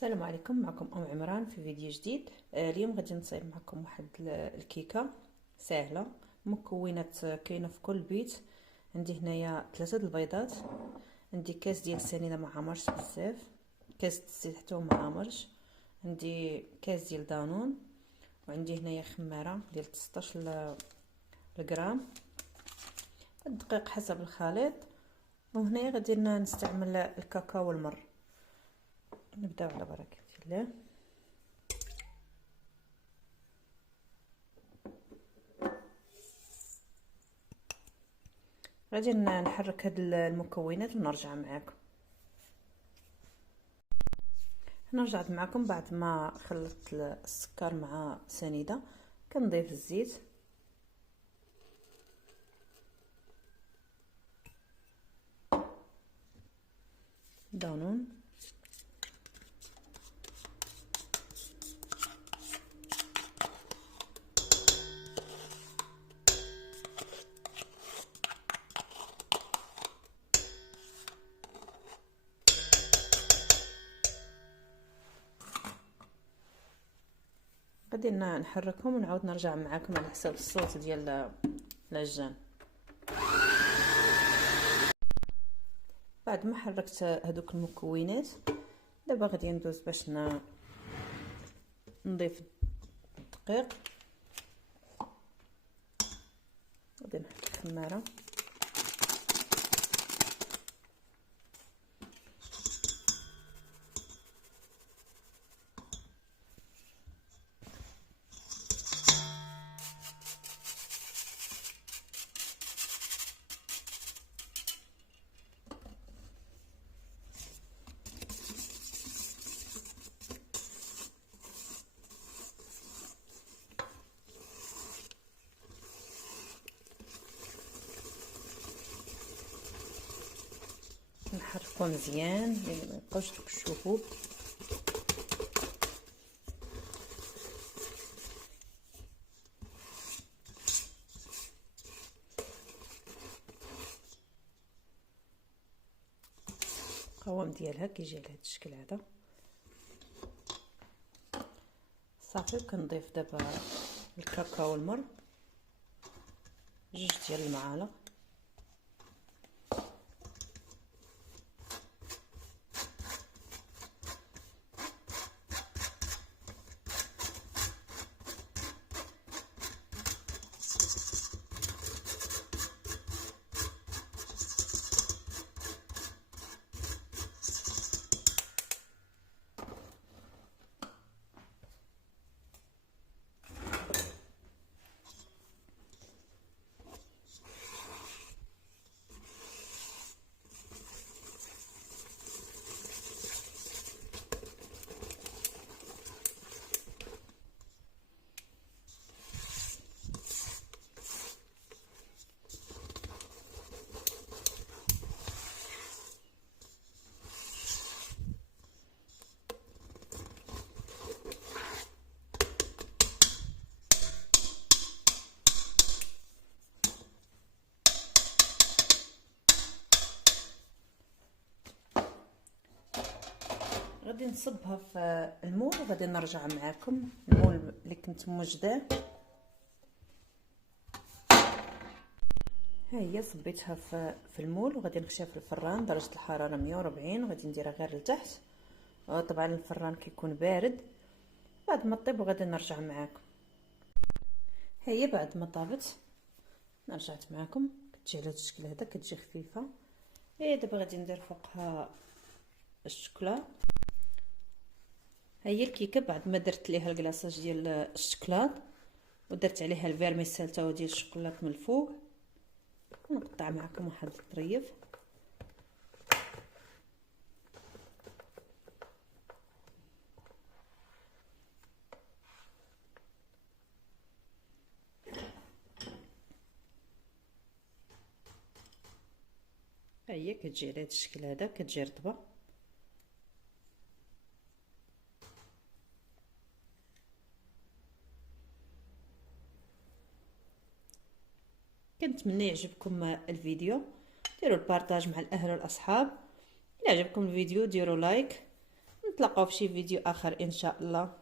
السلام عليكم. معكم عمران في فيديو جديد. اليوم غادي نصايب معكم واحد الكيكه سهله. مكونات كاينه في كل بيت. عندي هنايا 3 البيضات، عندي كاس ديال السنيده ما عامرش بزاف، كاس الزيت حتى هو ما عامرش، عندي كاس ديال دانون، وعندي هنايا خماره ديال 16 غرام، الدقيق حسب الخليط. وهنايا غادي نستعمل الكاكاو والمر. نبداو على بركه الله. غادي نحرك هاد المكونات ونرجع معاكم. هنا رجعت معكم بعد ما خلطت السكر مع سنيده. كنضيف الزيت، دانون، غادي نحركهم ونعاود نرجع معكم على حسب الصوت ديال العجان. بعد ما حركت هذوك المكونات، دابا غادي ندوز باش نضيف الدقيق. غادي نحط الخماره، نحركو مزيان ما يبقاوش دوك الشهوب. القوام ديالها كيجي على هذا الشكل هذا. صافي. كنضيف دابا الكاكاو والمر، 2 ديال المعالق. غادي نصبها في المول وغادي نرجع معكم. المول اللي كنت موجداه، ها هي صبيتها في المول وغادي نخشيها في الفران درجه الحراره 140. غادي نديرها غير لتحت. طبعا الفران كيكون بارد. بعد ما طيب وغادي نرجع معكم. ها هي بعد ما طابت رجعت معكم. كتجي على هذا الشكل هذا، كتجي خفيفه. دابا غادي ندير فوقها الشوكولا. هي الكيكه بعد ما درت ليها الكلاصاج ديال الشوكولات ودرت عليها الفيرميسيل تا هو ديال الشوكولات من الفوق. نقطع معكم واحد الطريف. هي كتجي على هذا الشكل هذا، كتجي رطبه. كنتمنى يعجبكم الفيديو. ديروا البارطاج مع الاهل والاصحاب. الا عجبكم الفيديو ديروا لايك، نتلاقاو في شي فيديو اخر ان شاء الله.